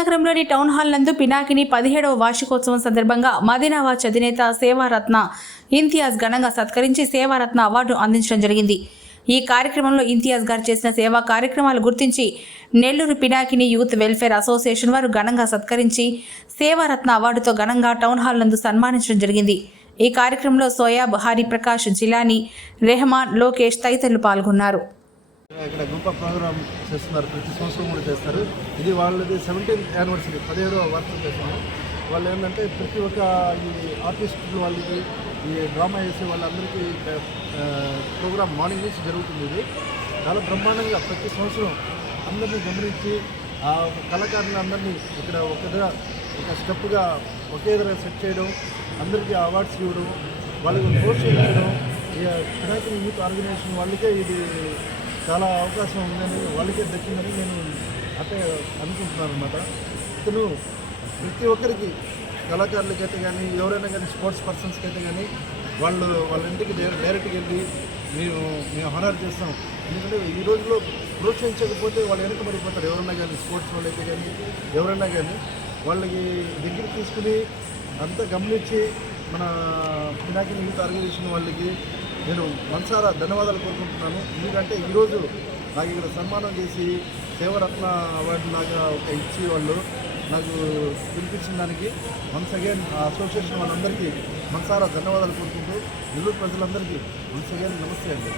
నగరంలోని town hall నందు పినాకిని 17వ వార్షికోత్సవం సందర్భంగా మదీనావాజ్ అధినేత సేవారత్న ఇంతియాజ్ ఘనంగా సత్కరించి సేవారత్న అవార్డు అందించడం జరిగింది. ఈ కార్యక్రమంలో ఇంతియాజ్ గారు చేసిన సేవా కార్యక్రమాలు గుర్తించి Nellore Pinakini youth welfare association వారు ఘనంగా సత్కరించి సేవారత్న అవార్డుతో ఘనంగా టౌన్ హాల్ నందు సన్మానించడం జరిగింది. ఈ కార్యక్రమంలో సోయాబ్, హరిప్రకాష్, జిలానీ, రెహమాన్, లోకేష్ తదితరులు పాల్గొన్నారు. ఇక్కడ గొప్ప ప్రోగ్రామ్ చేస్తున్నారు, ప్రతి సంవత్సరం కూడా చేస్తారు. ఇది వాళ్ళది 17th యానివర్సరీ, 17వ వార్షికం చేస్తున్నారు. వాళ్ళు ఏంటంటే ప్రతి ఒక్క ఈ ఆర్టిస్టులు వాళ్ళకి ఈ డ్రామా వేసే వాళ్ళందరికీ ప్రోగ్రామ్ మార్నింగ్ నుంచి జరుగుతుంది. ఇది చాలా బ్రహ్మాండంగా ప్రతి సంవత్సరం అందరినీ గమనించి ఆ కళాకారులను అందరినీ ఇక్కడ ఒక స్టెప్గా ఒకే దగ్గర సెట్ చేయడం, అందరికీ అవార్డ్స్ ఇవ్వడం, వాళ్ళకి ప్రోత్సహించడం, పినాకిని యూత్ ఆర్గనైజేషన్ వాళ్ళకే ఇది చాలా అవకాశం ఉందని, వాళ్ళకే దక్కిందని నేను అంటే అనుకుంటున్నాను అన్నమాట. ఇతను ప్రతి ఒక్కరికి కళాకారులకైతే కానీ, ఎవరైనా కానీ, స్పోర్ట్స్ పర్సన్స్కి అయితే కానీ వాళ్ళ ఇంటికి డైరెక్ట్గా వెళ్ళి మేము హానర్ చేస్తాం. ఎందుకంటే ఈ రోజుల్లో ప్రోత్సహించకపోతే వాళ్ళు వెనక పడిపోతారు. ఎవరైనా కానీ, స్పోర్ట్స్ వాళ్ళు అయితే కానీ, ఎవరైనా కానీ వాళ్ళకి దగ్గర తీసుకుని అంతా గమనించి మన పినాకిని యూత్ ఆర్గనైజేషన్ వాళ్ళకి నేను మనసారా ధన్యవాదాలు కోరుకుంటున్నాను. ఎందుకంటే ఈరోజు నాకు ఇక్కడ సన్మానం చేసి సేవరత్న అవార్డు లాగా ఇచ్చి వాళ్ళు నాకు పిలిపించిన దానికి వన్స్ అగైన్ ఆ అసోసియేషన్ వాళ్ళందరికీ మనసారా ధన్యవాదాలు కోరుకుంటూ నెల్లూరు ప్రజలందరికీ వన్స్ అగైన్ నమస్తే అండి.